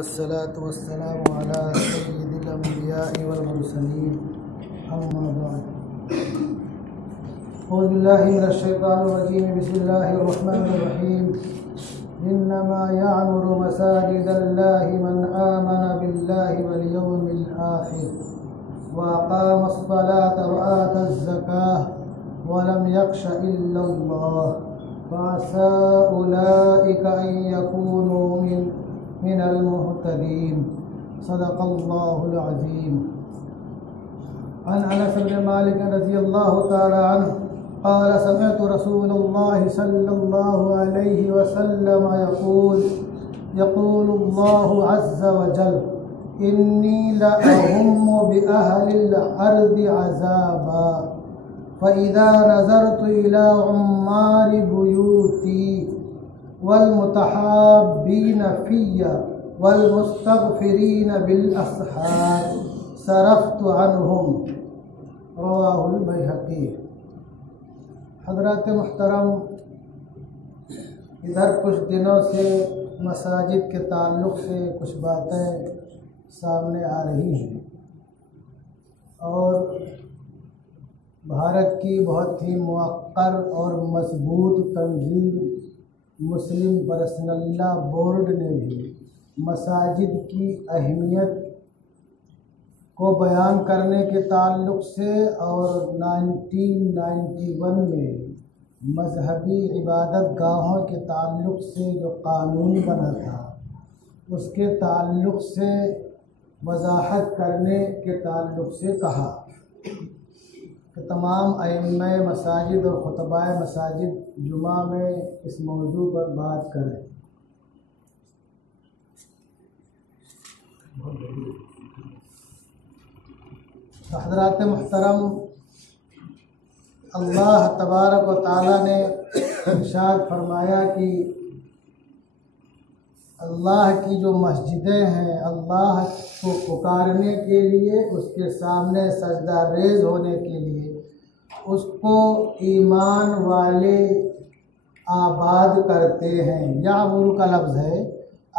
वस्सलातु वस्सलामु अला सय्यिदिल अंबिया'i वल मुरसलीन अम्मा बअद। औज़ु बिल्लाहि मिनश शैतानिर रजीम बिस्मिल्लाहिर रहमानिर रहीम। इन्नमा यअमुरु मसाजिदल्लाहि मन आमना बिल्लाहि वल यawmil आखिर व अक़ामस सलाता व आतaz ज़काह व लम यख्श इल्लल्लाह फ़असा उलाइका अन यकूनु मिनल मुहतदीन। सदक़ल्लाहुल अज़ीम। अन अनस बिन मालिक रज़ियल्लाहु तआला अन्हु क़ाल समिअतु रसूलल्लाहि सल्लल्लाहु अलैहि वसल्लम यक़ूलुल्लाहु अज़्ज़ व जल इन्नी लअहुम्मु बिअहलिल अर्दि अज़ाबा फ़इज़ा नज़रतु इला उम्मारि बुयूती वल मुतहाब्बीन फ़िय्या वल मुस्तग़फ़िरीन बिल अस्हार सरफ़्तु अन्हुम। रवाहुल बैहक़ी। हज़रात मुहतरम, इधर कुछ दिनों से मसाजिद के ताल्लुक़ से कुछ बातें सामने आ रही हैं और भारत की बहुत ही मुअक्कर और मज़बूत तंज़ीम मुस्लिम पर्सनल लॉ बोर्ड ने भी मसाजिद की अहमियत को बयान करने के ताल्लुक़ से और 1991 में मजहबी इबादत गाहों के ताल्लुक़ से जो कानून बना था उसके ताल्लुक़ से वज़ाहत करने के ताल्लुक़ से कहा कि तमाम अइम्मा मसाजिद और खुतबाए मसाजिद जुमा में इस मौजू पर बात करें। हज़रात मुहतरम, अल्लाह तबारक व तआला ने इरशाद फरमाया कि अल्लाह की जो मस्जिदें हैं, अल्लाह को पुकारने के लिए, उसके सामने सजदा रेज़ होने के लिए, उसको ईमान वाले आबाद करते हैं। यामुरु का लफ्ज़ है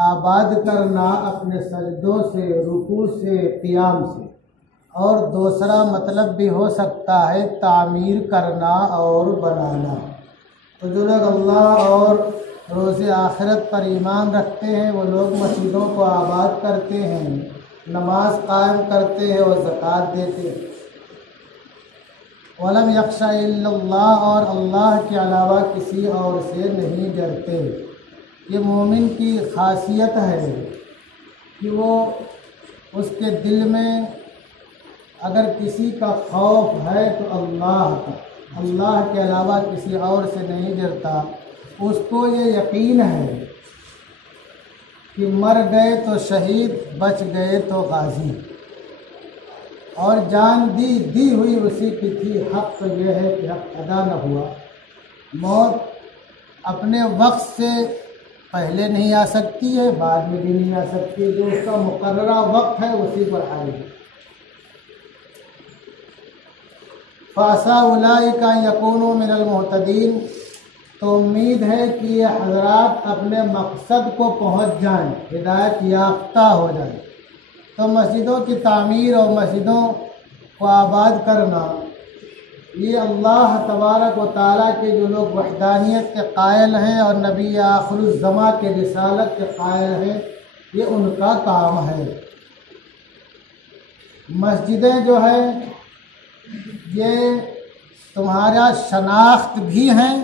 आबाद करना, अपने सजदों से, रुकू से, क़ियाम से। और दूसरा मतलब भी हो सकता है तामीर करना और बनाना। तो जो लोग अल्लाह और रोज़े आखिरत पर ईमान रखते हैं वो लोग मस्जिदों को आबाद करते हैं, नमाज कायम करते हैं और ज़कात देते हैं। वलम यख्शा इल्लल्लाह, और अल्लाह के अलावा किसी और से नहीं डरते। ये मोमिन की खासियत है कि वो उसके दिल में अगर किसी का खौफ है तो अल्लाह का, अल्लाह के अलावा किसी और से नहीं डरता। उसको ये यकीन है कि मर गए तो शहीद, बच गए तो गाजी, और जान दी हुई उसी की थी। हक़ तो यह है कि हक़ अदा न हुआ। मौत अपने वक्त से पहले नहीं आ सकती है, बाद में भी नहीं आ सकती। जो उसका मुकर्ररा वक्त है उसी पर आएगी। फ़असा उलाइका यकूनु मिनल मुहतदीन। तो उम्मीद है कि ये हज़रात अपने मकसद को पहुँच जाएं, हिदायत याफ्ता हो जाएं। तो मस्जिदों की तामीर और मस्जिदों को आबाद करना, ये अल्लाह तबारक व तआला के जो लोग वहदानियत के कायल हैं और नबी आखिरुज़्ज़मा के रिसालत के कायल हैं, ये उनका काम है। मस्जिदें जो है ये तुम्हारा शनाख्त भी हैं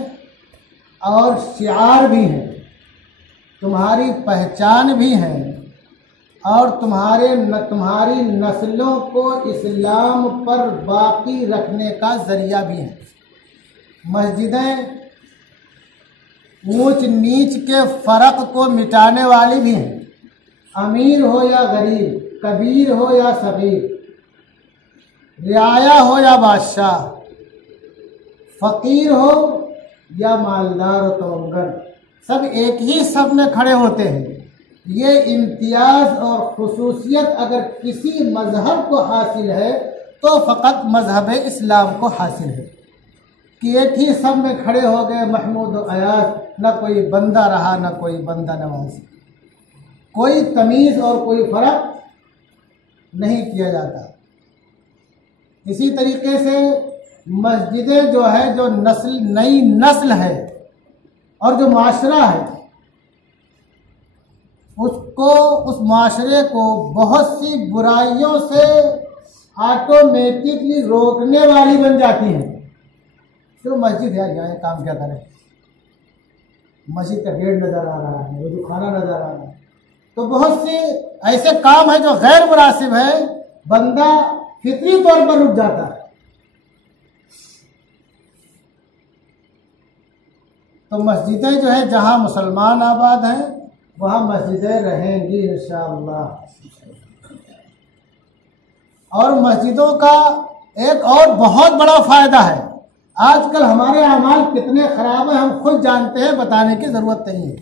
और शिआर भी हैं, तुम्हारी पहचान भी हैं और तुम्हारी नस्लों को इस्लाम पर बाकी रखने का ज़रिया भी है। मस्जिदें ऊंच नीच के फ़र्क को मिटाने वाली भी हैं। अमीर हो या गरीब, कबीर हो या सगीर, रियाया हो या बादशाह, फ़कीर हो या मालदार हो तवंगर, सब एक ही सब में खड़े होते हैं। ये इम्तियाज़ और खुसूसियत अगर किसी मज़हब को हासिल है तो फ़कत मज़हब इस्लाम को हासिल है कि एक ही सब में खड़े हो गए महमूद और अयाज, न कोई बंदा रहा न कोई बंदा नवाज। कोई तमीज़ और कोई फ़र्क नहीं किया जाता। इसी तरीके से मस्जिदें जो है, जो नई नस्ल है और जो माशरा है, उसको, उस माशरे को बहुत सी बुराइयों से ऑटोमेटिकली रोकने वाली बन जाती हैं। तो मस्जिद यार यहाँ काम क्या करें, मस्जिद का गेट नज़र आ रहा है, वजू खाना नज़र आ रहा है, तो बहुत से ऐसे काम है जो गैर मुनासिब है, बंदा फितरी तौर पर रुक जाता है। तो मस्जिदें जो है जहाँ मुसलमान आबाद हैं वहाँ मस्जिदें रहेंगी इंशाअल्लाह। और मस्जिदों का एक और बहुत बड़ा फ़ायदा है, आजकल हमारे अमाल कितने ख़राब हैं हम खुद जानते हैं, बताने की ज़रूरत नहीं है।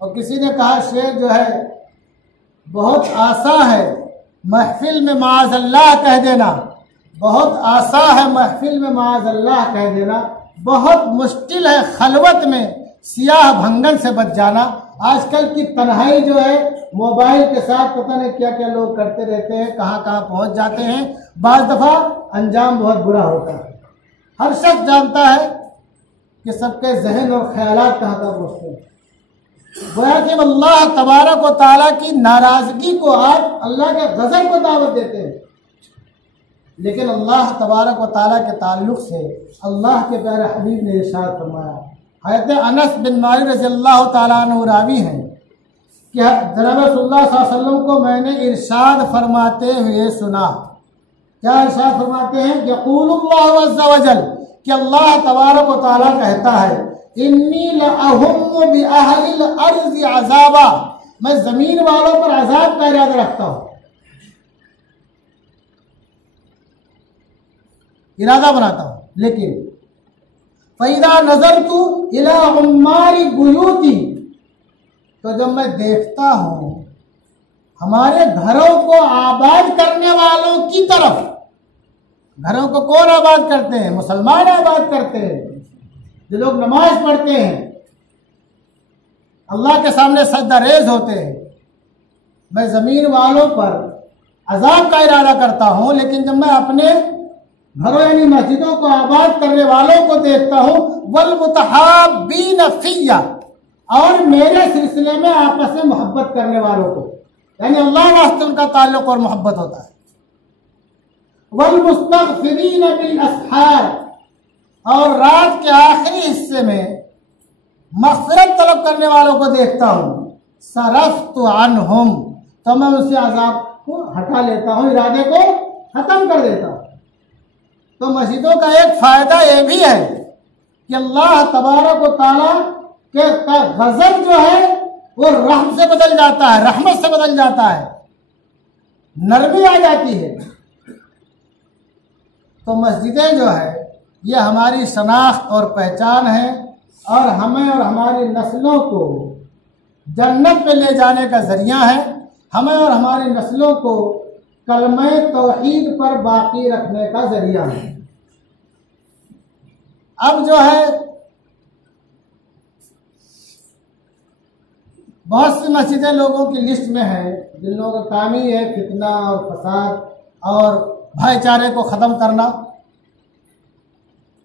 और किसी ने कहा शेर जो है बहुत आसान है महफिल में माज़अल्लाह कह देना, बहुत आसान है महफिल में माज़अल्लाह कह देना, बहुत मुश्किल है खलवत में सियाह भंगन से बच जाना। आजकल की तन्हाई जो है मोबाइल के साथ पता नहीं क्या क्या लोग करते रहते हैं, कहाँ कहाँ पहुँच जाते हैं, बाज़ दफ़ा अंजाम बहुत बुरा होता है। हर शख्स जानता है कि सबके जहन और ख्यालात कहाँ कहाँ पहुँचते हैं। गोया कि अल्लाह तबारक व तआला की नाराज़गी को आप अल्लाह के गज़ब को दावत देते हैं, लेकिन अल्लाह तबारक व तआला के ताल्लुक़ से अल्लाह के प्यारे हबीब ने इरशाद फरमाया, हज़रत अनस बिन मालिक रज़ियल्लाहु तआला अन्हु रावी हैं कि जनाब रसूलुल्लाह सल्लल्लाहु अलैहि वसल्लम को मैंने इरशाद फरमाते हुए सुना। क्या इरशाद फरमाते हैं? यक़ूलुल्लाहु अज़्ज़ा वजल, कि अल्लाह तबारक व तआला कहता है, इन्नी लअहुम्मु बिअहलिल अर्ज़ि अज़ाबा, मैं ज़मीन वालों पर अज़ाब का इरादा रखता हूँ, इरादा बनाता हूँ। लेकिन फ़इज़ा नज़रतु इला उम्मारि बुयूती, तो जब मैं देखता हूँ हमारे घरों को आबाद करने वालों की तरफ, घरों को कौन आबाद करते हैं? मुसलमान आबाद करते हैं, जो लोग नमाज पढ़ते हैं, अल्लाह के सामने सजदा रेज़ होते हैं। मैं ज़मीन वालों पर अज़ाब का इरादा करता हूँ, लेकिन जब मैं अपने घरों यानी मस्जिदों को आबाद करने वालों को देखता हूँ, वल मुतहाब्बीन फ़िय्या, और मेरे सिलसिले में आपस में मोहब्बत करने वालों को, यानी अल्लाह वास्ते उनका ताल्लुक़ और मोहब्बत होता है। वल मुस्तग़फ़िरीन बिल अस्हार, और रात के आखिरी हिस्से में मग़फ़िरत तलब करने वालों को देखता हूँ, सरफ़्तु अन्हुम, तो मैं उनसे अज़ाब को हटा लेता हूँ, इरादे को ख़त्म कर देता हूँ। तो मस्जिदों का एक फ़ायदा ये भी है कि अल्लाह तबारक व तआला के गज़ब जो है वो रहम से बदल जाता है, रहमत से बदल जाता है, नरमी आ जाती है। तो मस्जिदें जो है ये हमारी शनाख्त और पहचान है, और हमें और हमारी नस्लों को जन्नत में ले जाने का ज़रिया है, हमें और हमारी नस्लों को कलमे तौहीद पर बाकी रखने का ज़रिया है। अब जो है बहुत सी मस्जिदें लोगों की लिस्ट में है जिन लोगों का काम ही है फितना और फसाद और भाईचारे को ख़त्म करना।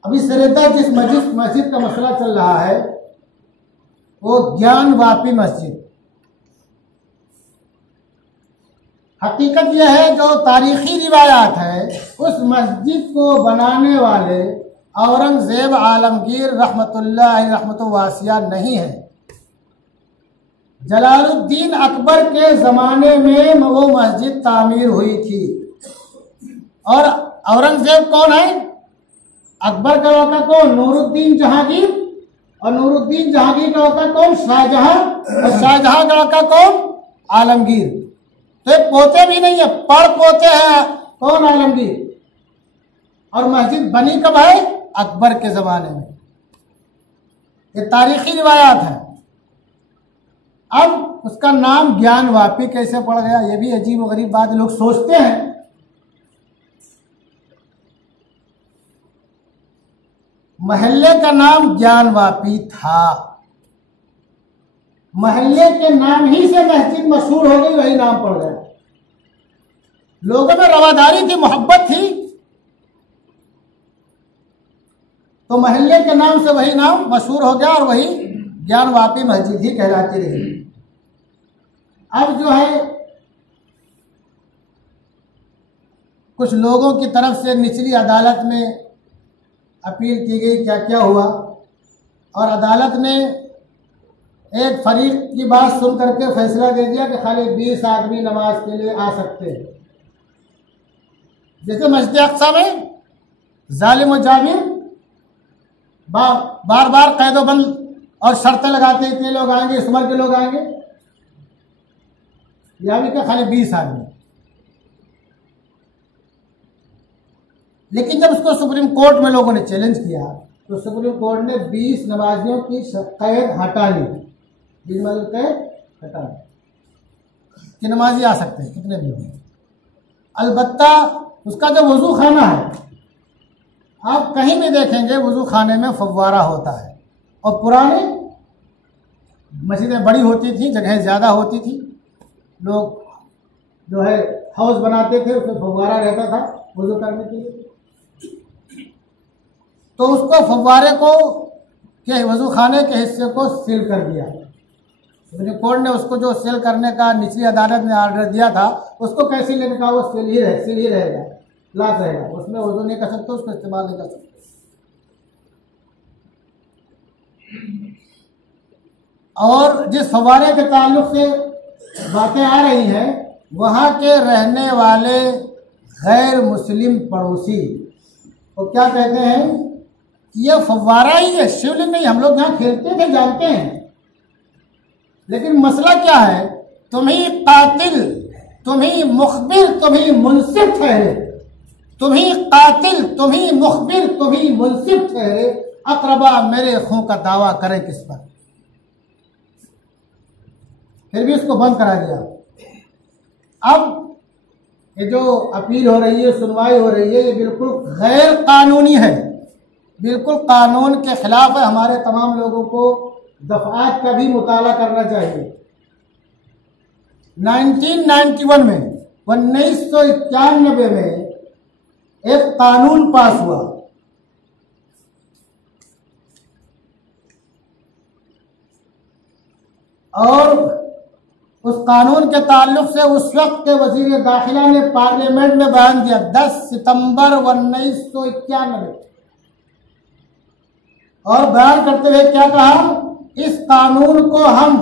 अभी सरेता जिस मस्जिद का मसला चल रहा है वो ज्ञान वापी मस्जिद, हकीकत यह है जो तारीखी रिवायात है उस मस्जिद को बनाने वाले औरंगज़ेब आलमगीर रहमतुल्लाह रहमतुल वासिया नहीं है। जलालुद्दीन अकबर के ज़माने में वो मस्जिद तामीर हुई थी। और औरंगज़ेब कौन है? अकबर का लड़का कौन? नूरुद्दीन जहांगीर। और नूरुद्दीन जहांगीर का लड़का कौन? शाहजहां। और शाहजहां का लड़का कौन? आलमगीर। तो एक पोते भी नहीं है, पड़ पोते हैं कौन? आलमगीर। और मस्जिद बनी कब है? अकबर के ज़माने में। ये तारीखी रिवायात है। अब उसका नाम ज्ञान वापी कैसे पड़ गया, ये भी अजीब व गरीब बात लोग सोचते हैं। महल्ले का नाम ज्ञान वापी था, महल्ले के नाम ही से मस्जिद मशहूर हो गई, वही नाम पड़ गया। लोगों में रवादारी थी, मोहब्बत थी, तो महल्ले के नाम से वही नाम मशहूर हो गया और वही ज्ञानवापी मस्जिद ही कहलाती रही। अब जो है कुछ लोगों की तरफ से निचली अदालत में अपील की गई, क्या क्या हुआ, और अदालत ने एक फरीक की बात सुन करके फैसला दे दिया कि खाली 20 आदमी नमाज के लिए आ सकते हैं। जैसे मस्जिद अक्सा में जालिम और जाबिर बार बार कैदोबंद और शर्तें लगाते, इतने लोग आएंगे, इस उम्र के लोग आएंगे, या भी क्या खाली 20 आदमी। लेकिन जब उसको सुप्रीम कोर्ट में लोगों ने चैलेंज किया तो सुप्रीम कोर्ट ने 20 नमाजियों की कैद हटा ली, 20 नमाजियों की कैद हटा ली कि नमाजी आ सकते हैं कितने भी होंगे। अलबत्ता उसका जो वजू खाना है, आप कहीं भी देखेंगे वजू खाने में फव्वारा होता है, और पुराने मस्जिदें बड़ी होती थी, जगह ज़्यादा होती थी, लोग जो है हाउस बनाते थे, उसमें फव्वारा रहता था वजू करने के लिए। तो उसको फव्वारे को के वजू खाने के हिस्से को सील कर दिया। सुप्रीम कोर्ट ने उसको जो सील करने का निचली अदालत ने ऑर्डर दिया था, उसको कैसे लेने का, वो सील ही रहेगा, लाख रहेगा, उसमें वजू नहीं कर सकते, उसको इस्तेमाल नहीं कर सकते। और जिस फव्वारे के ताल्लुक से बातें आ रही हैं, वहाँ के रहने वाले गैर मुस्लिम पड़ोसी वो क्या कहते हैं, ये फव्वारा ही है, शिवलिंग नहीं, हम लोग यहाँ खेलते थे, जानते हैं, लेकिन मसला क्या है, तुम ही कातिल, तुम ही मुखबिर, तुम ही मुनसिफ ठहरे, तुम ही कातिल, तुम ही मुखबिर, तुम ही मुनसिफ ठहरे, अकरबा मेरे खून का दावा करे किस पर। फिर भी उसको बंद करा दिया। अब ये जो अपील हो रही है, सुनवाई हो रही है, ये बिल्कुल गैर कानूनी है, बिल्कुल कानून के खिलाफ है। हमारे तमाम लोगों को दफात का भी मुताला करना चाहिए। 1991 में 1991 में एक कानून पास हुआ, और उस कानून के ताल्लुक से उस वक्त के वजीर दाखिला ने पार्लियामेंट में बयान दिया 10 सितंबर 1991, और बयान करते हुए क्या कहा, इस कानून को हम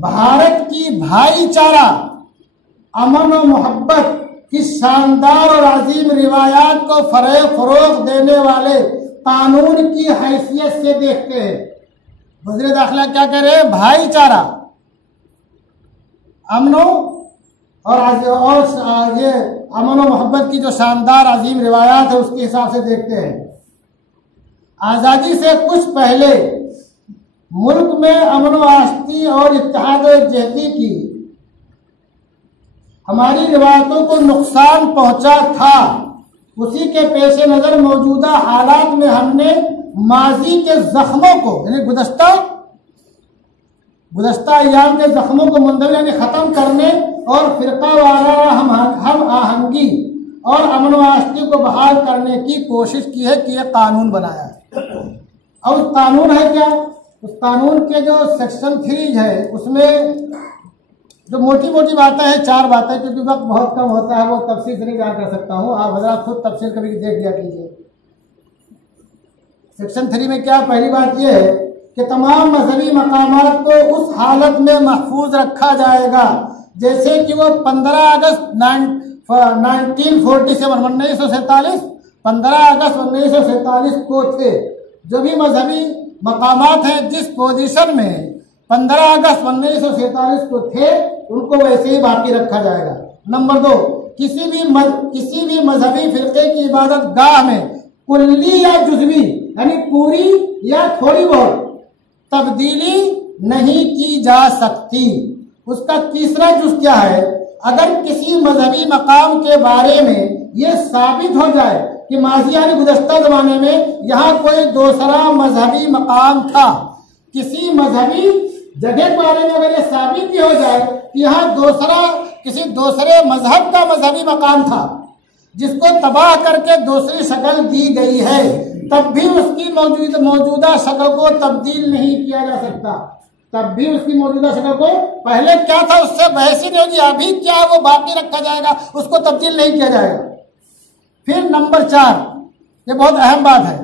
भारत की भाईचारा, अमन और मोहब्बत की शानदार और अजीम रिवायात को फरोग देने वाले कानून की हैसियत से देखते हैं। वज़ीर दाखिला क्या कह रहे हैं, भाईचारा, अमनो और ये अमन और मोहब्बत की जो शानदार अजीम रिवायात है उसके हिसाब से देखते हैं। आज़ादी से कुछ पहले मुल्क में अमन व आस्ती और इत्तेहाद और एकजुहती की हमारी रिवायतों को नुकसान पहुंचा था। उसी के पेश नज़र मौजूदा हालात में हमने माजी के जख्मों को, यानी गुज़श्ता अय्याम के जख्मों को मुंदमि यानी ख़त्म करने और फ़िरक़ा वाराना हम आहंगी और अमन व आस्ती को बहाल करने की कोशिश की है कि यह कानून बनाया है। और उस कानून है क्या, उस कानून के जो सेक्शन 3 है उसमें जो मोटी मोटी बातें हैं, 4 बातें, क्योंकि वक्त बहुत कम होता है, वो तफसील से नहीं बयान कर सकता हूँ, आप हज़रात खुद तफसील कभी देख लिया कीजिए। सेक्शन 3 में क्या, पहली बात यह है कि तमाम मजहबी मकामात को उस हालत में महफूज रखा जाएगा जैसे कि वो 15 अगस्त 1947 15 अगस्त 1947 को थे। जो भी मजहबी मकामात हैं जिस पोजीशन में 15 अगस्त 1947 को थे, उनको वैसे ही बाकी रखा जाएगा। नंबर 2, किसी भी मजहबी फिरके की इबादत गाह में कुल्ली या जुज़वी यानी पूरी या थोड़ी बहुत तब्दीली नहीं की जा सकती। उसका तीसरा जुज़ क्या है, अगर किसी मजहबी मकाम के बारे में यह साबित हो जाए कि माज़ी यानी गुज़श्ता ज़माने में यहाँ कोई दूसरा मजहबी मकाम था, किसी मजहबी जगह के बारे में अगर ये साबित भी हो जाए कि यहाँ किसी दूसरे मजहब का मजहबी मकाम था जिसको तबाह करके दूसरी शक्ल दी गई है, तब भी उसकी मौजूदा शक्ल को तब्दील नहीं किया जा सकता। तब भी उसकी मौजूदा शक्ल को पहले क्या था उससे बहस ही नहीं होगी, अभी क्या है वो बाकी रखा जाएगा, उसको तब्दील नहीं किया जाएगा। फिर नंबर 4, ये बहुत अहम बात है।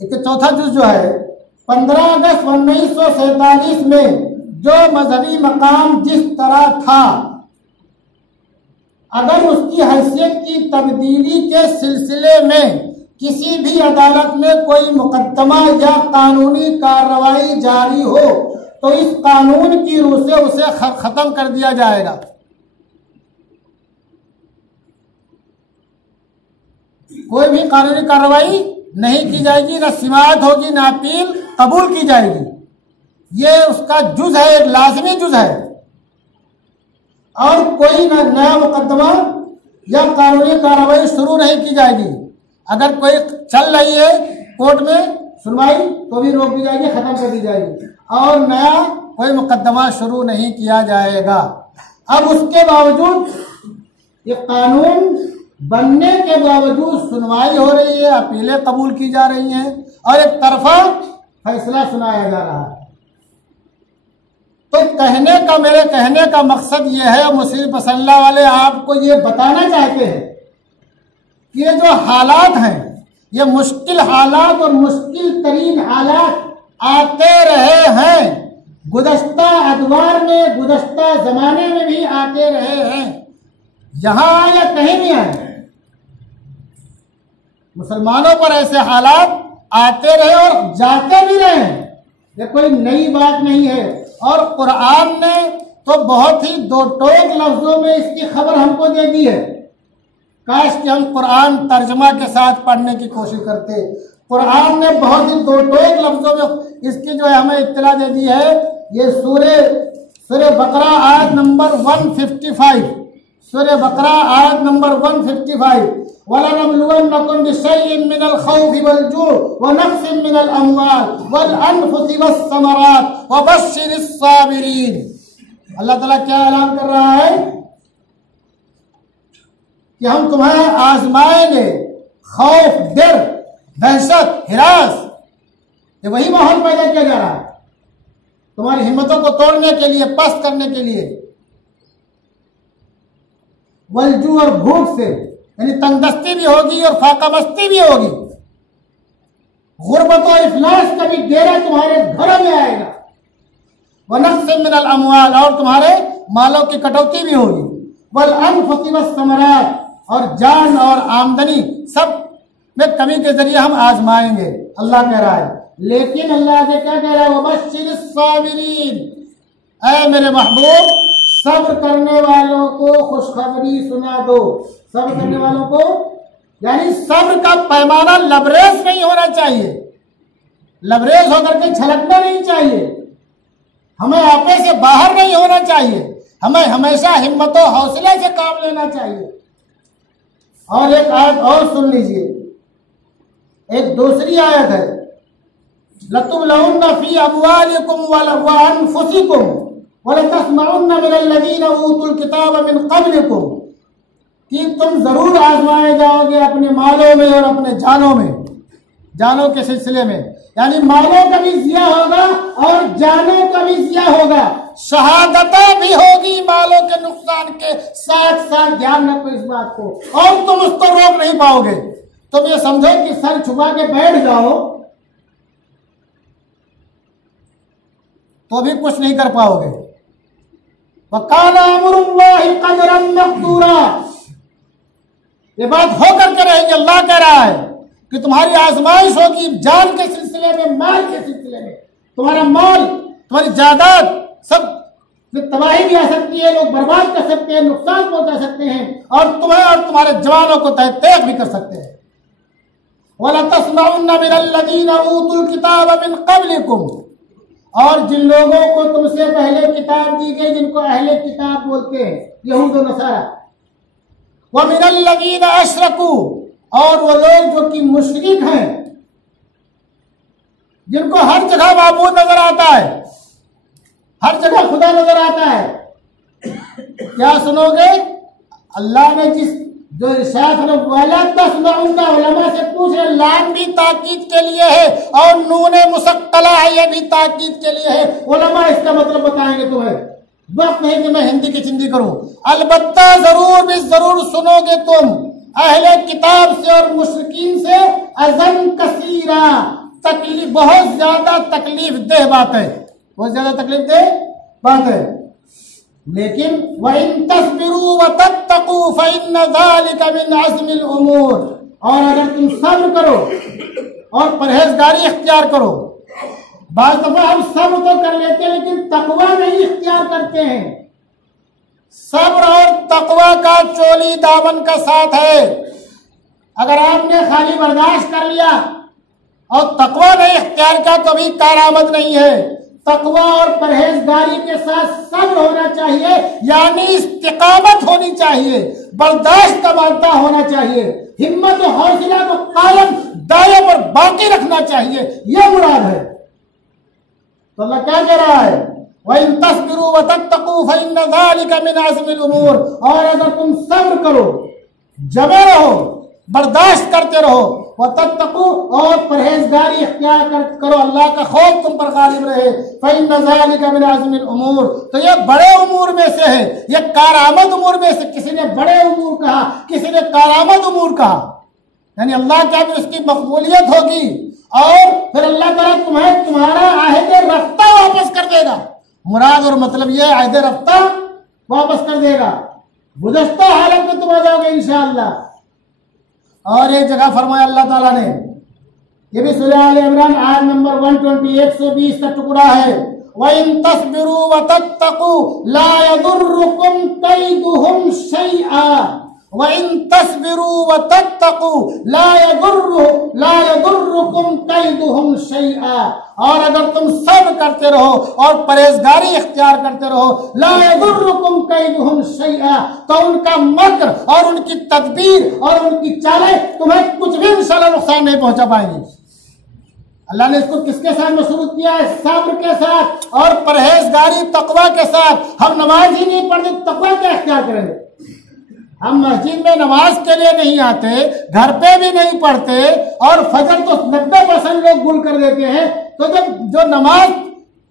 एक चौथा जुज जो है 15 अगस्त 1947 में जो मजहबी मकाम जिस तरह था, अगर उसकी हैसियत की तब्दीली के सिलसिले में किसी भी अदालत में कोई मुकदमा या कानूनी कार्रवाई जारी हो तो इस कानून की रूह से उसे खत्म कर दिया जाएगा। कोई भी कानूनी कार्रवाई नहीं की जाएगी, ना समाअत होगी, ना अपील कबूल की जाएगी। ये उसका जुज है, एक लाजमी जुज है। और कोई नया मुकदमा या कानूनी कार्रवाई शुरू नहीं की जाएगी। अगर कोई चल रही है कोर्ट में सुनवाई तो भी रोक दी जाएगी, खत्म कर दी जाएगी, और नया कोई मुकदमा शुरू नहीं किया जाएगा। अब उसके बावजूद ये कानून बनने के बावजूद सुनवाई हो रही है, अपीलें कबूल की जा रही हैं और एक तरफा फैसला सुनाया जा रहा है। तो मेरे कहने का मकसद ये है, मुस्लिम मसल्ला वाले आपको ये बताना चाहते हैं कि ये जो हालात हैं, ये मुश्किल हालात और मुश्किल तरीन हालात आते रहे हैं, गुज़श्ता अदवार में, गुज़श्ता जमाने में भी आते रहे हैं। यहां आए या कहीं भी आए, मुसलमानों पर ऐसे हालात आते रहे और जाते भी रहे। ये कोई नई बात नहीं है। और कुरान ने तो बहुत ही दो टोक लफ्जों में इसकी खबर हमको दे दी है। काश कि हम कुरान तर्जमा के साथ पढ़ने की कोशिश करते। कुरान ने बहुत ही दो टोक लफ्जों में इसकी जो है हमें इत्तला दे दी है। ये सूरह बकरा आयत नंबर 155, सूरह बकरा आयत नंबर 155, वलनबलुवन्नकुम बिशैइन मिनल खौफि वल जूअ व नक्सिन मिनल अमवाल वल अनफुसि वस समरात व बश्शिरिस साबिरीन। अल्लाह ताला क्या ऐलान कर रहा है कि हम तुम्हें आजमाएंगे, खौफ, डर, दहशत, हिरास, ये वही माहौल पैदा किया जा रहा है तुम्हारी हिम्मतों को तोड़ने के लिए, पस्त करने के लिए। वलजू और भूख से, यानी तंगदस्ती भी होगी और फाकामस्ती भी होगी। गुर्बत और इफलास का भी डेरा तुम्हारे घरों में आएगा। वनक्सिन मिनल अमवाल, और तुम्हारे मालों की कटौती भी होगी। वल अनफुसि वस समरात, और जान और आमदनी सब में कमी के जरिए हम आजमाएंगे, अल्लाह कह रहा है। लेकिन अल्लाह आगे क्या कह रहा है, वबश्शिरिस साबिरीन, ऐ मेरे महबूब सब्र करने वालों को खुशखबरी सुना दो। सब्र करने वालों को, यानी सब्र का पैमाना लबरेज नहीं होना चाहिए, लबरेज होकर के छलकना नहीं चाहिए, हमें आपे से बाहर नहीं होना चाहिए, हमें हमेशा हिम्मत और हौसले से काम लेना चाहिए। और एक आयत और सुन लीजिए, एक दूसरी आयत है, लतुबलउन्ना फी अमवालिकुम व अनफुसिकुम वलतस्मउन्ना मिनल लज़ीना ऊतुल किताब मिन क़ब्लिकुम, कि तुम जरूर आजमाए जाओगे अपने मालों में और अपने जानों में, जानों के सिलसिले में, यानी मालों का भी जिया होगा और जानों का भी जिया होगा, शहादतें भी होगी मालों के नुकसान के साथ साथ। ध्यान रखो इस बात को, और तुम उसको रोक नहीं पाओगे। तुम ये समझो कि सर छुपा के बैठ जाओ तो भी कुछ नहीं कर पाओगे। वकाना अम्रुल्लाहि क़दरन मक़दूरा, ये बात हो करके रहेगी। अल्लाह कह रहा है कि तुम्हारी आजमाइश होगी जान के सिलसिले में, माल के सिलसिले में। तुम्हारा माल, तुम्हारी जायदाद सब में तबाही भी आ सकती है, लोग बर्बाद कर सकते हैं, नुकसान पहुंचा सकते हैं, और तुम्हें और तुम्हारे जवानों को तहत भी कर सकते हैं। वला तस्मउन्ना मिनल लज़ीना ऊतुल किताब मिन क़ब्लिकुम, और जिन लोगों को तुमसे पहले किताब दी गई, जिनको अहले किताब बोलते हैं, यहूद और नसारा, व मिनल लज़ीना अशरकू, और वो लोग जो कि मुशरिक हैं, जिनको हर जगह माबूद नजर आता है, हर जगह खुदा नजर आता है, क्या सुनोगे? अल्लाह ने जिस जो इरशाद उलमा से पूछ रहे, लाम भी ताकीद के लिए है और नून मुसक्कला है, ये भी ताकीद के लिए है। उलमा इसका मतलब बताएंगे तुम्हें, वक्त नहीं कि मैं हिंदी की चिंदी करूं। अलबत्ता जरूर भी जरूर सुनोगे तुम अहले किताब से और मुशरिकीन से अज़न कसीरा, तकलीफ, बहुत ज्यादा तकलीफ देह बात है, बहुत ज्यादा तकलीफ देह बात है। लेकिन वइन तस्बिरू व तत्तकू फइन्न ज़ालिका मिन अज़्मिल उमूर, और अगर तुम सब्र करो और परहेजगारी इख्तियार करो। बाज़ दफा हम सब्र तो कर लेते हैं लेकिन तकवा नहीं इख्तियार करते हैं। सब्र और तकवा का चोली दामन का साथ है। अगर आपने खाली बर्दाश्त कर लिया और तकवा नहीं इख्तियार किया तो भी कारआमद नहीं है। तकवा और परहेजगारी के साथ सब्र होना चाहिए, यानी इस्तिकामत होनी चाहिए, बर्दाश्त का मादा होना चाहिए, हिम्मत और हौसला को कायम दायम और बाकी रखना चाहिए, यह मुराद है। तो अल्लाह क्या कह रहा है? वइन तस्बिरू व तत्तकू फइन्न ज़ालिका मिन अज़्मिल उमूर, और अगर तुम सब्र करो, जमे रहो, बर्दाश्त करते रहो, व तत्तकू, और परहेजगारी इख्तियार करो, अल्लाह का खौफ तुम पर गालिब रहे, फइन्न ज़ालिका मिन अज़्मिल उमूर, तो ये बड़े उमूर में से है, ये कारआमद उमूर में से। किसी ने बड़े उमूर कहा, किसी ने कारआमद उमूर कहा, यानी अल्लाह क्या भी उसकी मकबूलियत होगी और फिर अल्लाह ताला तुम्हें तुम्हारा आहद रफ्ता वापस कर देगा। मुराद और मतलब ये आहद रफ्ता वापस कर देगा, गुज़श्ता हालत में तुम आ जाओगे इंशाअल्लाह। और एक जगह फरमाया अल्लाह ताला ने, ये भी सूरह आल इमरान आयत नंबर 120 120 का टुकड़ा है, वइन तस्बिरू व तत्तकू ला यदुर्रुकुम कैदुहुम शैआ, वइन तस्बिरू व तत्तकू ला यदुर्रुकुम कैदुहुम शैआ, और अगर तुम सब्र करते रहो और परहेजगारी इख्तियार करते रहो, ला यदुर्रुकुम कैदुहुम शैआ, तो उनका मक्र और उनकी तदबीर और उनकी चालें तुम्हें कुछ भी इंशाअल्लाह नुकसान नहीं पहुंचा पाएंगी। अल्लाह ने इसको किसके साथ मशरूत किया है? सब्र के साथ और परहेजगारी तकवा के साथ। हम नमाज ही नहीं पढ़ते, तकवा क्या इख्तियार करेंगे? हम मस्जिद में नमाज के लिए नहीं आते, घर पे भी नहीं पढ़ते, और फजर तो 90% लोग भूल कर देते हैं। तो जब जो नमाज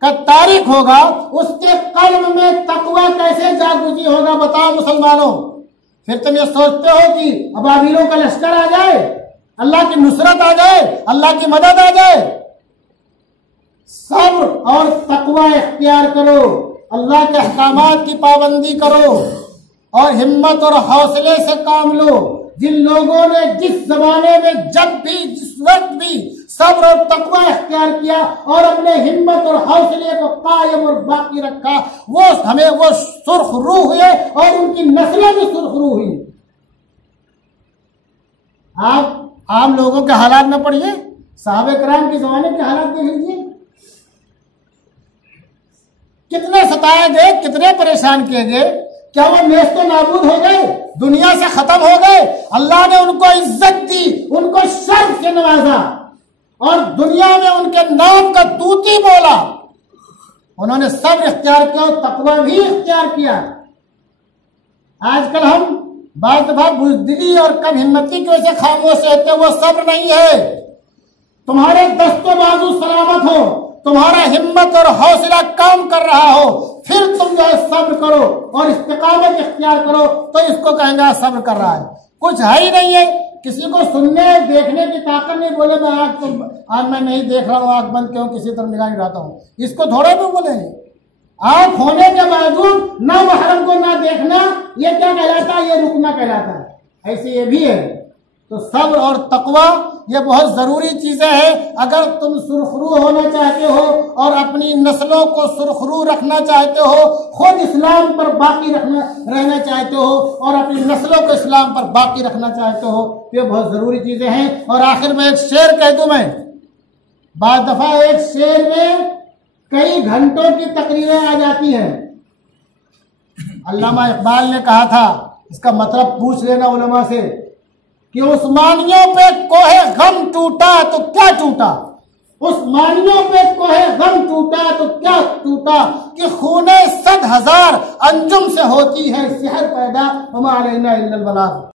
का तारीख होगा उसके कल्ब में तकवा कैसे जागृति होगा? बताओ मुसलमानों। फिर तुम ये सोचते हो कि अबाबिलों का लश्कर आ जाए, अल्लाह की नुसरत आ जाए, अल्लाह की मदद आ जाए। सब्र और तकवा इख्तियार करो, अल्लाह के अहकामात की पाबंदी करो और हिम्मत और हौसले से काम लो। जिन लोगों ने जिस जमाने में जब भी जिस वक्त भी सब्र और तकवा इख्तियार किया और अपने हिम्मत और हौसले को कायम और बाकी रखा, वो सुर्खरू हुए और उनकी नस्लें भी सुर्खरू हुई। आप आम लोगों के हालात में पढ़िए, साहबे कराम के जमाने के हालात देख लीजिए, कितने सताए गए, कितने परेशान किए गए। क्या वो नेस्त नाबूद हो गए, दुनिया से खत्म हो गए? अल्लाह ने उनको इज्जत दी, उनको शर्फ से नवाजा और दुनिया में उनके नाम का तूती बोला। उन्होंने सब्र इख्तियार किया और तकवा भी इख्तियार किया। आजकल हम बात बुज़दिली और कम हिम्मती की वजह से खामोश रहते, वो सब्र नहीं है। तुम्हारे दस्तों बाजू सलामत हो, तुम्हारा हिम्मत और हौसला काम कर रहा हो, फिर तुम जो है सब्र करो और इस्तिकामत इख्तियार करो, तो इसको कहेंगे सब्र कर रहा है। कुछ है ही नहीं है, किसी को सुनने देखने की ताकत नहीं। बोले मैं आज मैं नहीं देख रहा हूँ, आंख बंद क्यों, किसी तरफ निगाह नहीं डालता हूँ, इसको थोड़ा भी बोलेंगे। आंख होने के बावजूद ना महरम को ना देखना, ये क्या कहलाता है? ये रुकना कहलाता है। ऐसे ये भी है। तो सब्र और तकवा ये बहुत जरूरी चीजें हैं। अगर तुम सुरखरू होना चाहते हो और अपनी नस्लों को सुरखरू रखना चाहते हो, खुद इस्लाम पर बाकी रहना चाहते हो और अपनी नस्लों को इस्लाम पर बाकी रखना चाहते हो, तो ये बहुत जरूरी चीजें हैं। और आखिर में एक शेर कह दूं मैं, बाद दफा एक शेर में कई घंटों की तकरीरें आ जाती हैं। अल्लामा इकबाल ने कहा था, इसका मतलब पूछ लेना उलमा से, कि उस्मानियों पे कोहे गम टूटा तो क्या टूटा, उस्मानियों पे कोहे गम टूटा तो क्या टूटा कि खूने 100,000 अंजुम से होती है सिहर पैदा, वमा अलैना इल्लल बलाग।